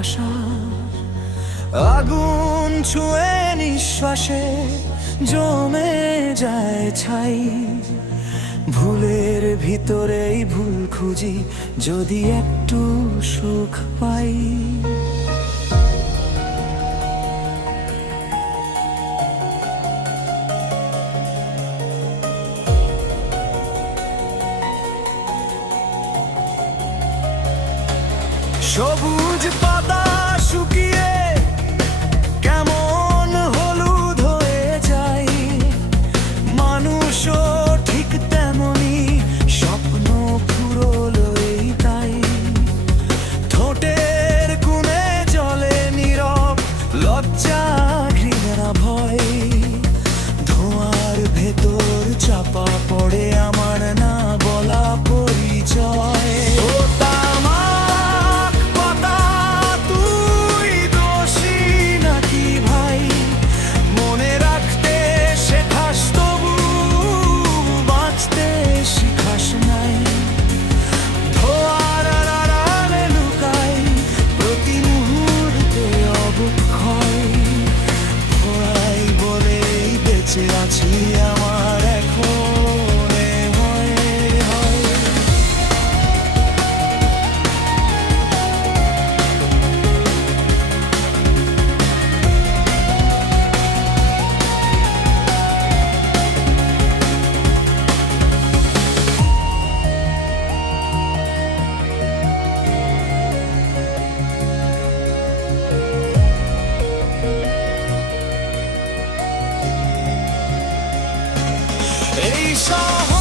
ভাষা, আগুন ছুঁয়ে নিঃশ্বাসে জমে যায় ছাই। ভুলের ভিতরেই ভুল খুঁজি, যদি একটু সুখ পাই। সবুজ পাতা শুকিয়ে কেমন হলুদ হয়ে যায়, মানুষও ঠিক তেমনি স্বপ্ন ফুরোলোই তাই। ঠোঁটের কোণে জলে নীরব লজ্জা, ঘৃণা, ভয়। ধোঁয়ার ভেতর চাপা পড়ে আমার না বলা পরিচয়। আছি আমার এখন হয়। এই শহর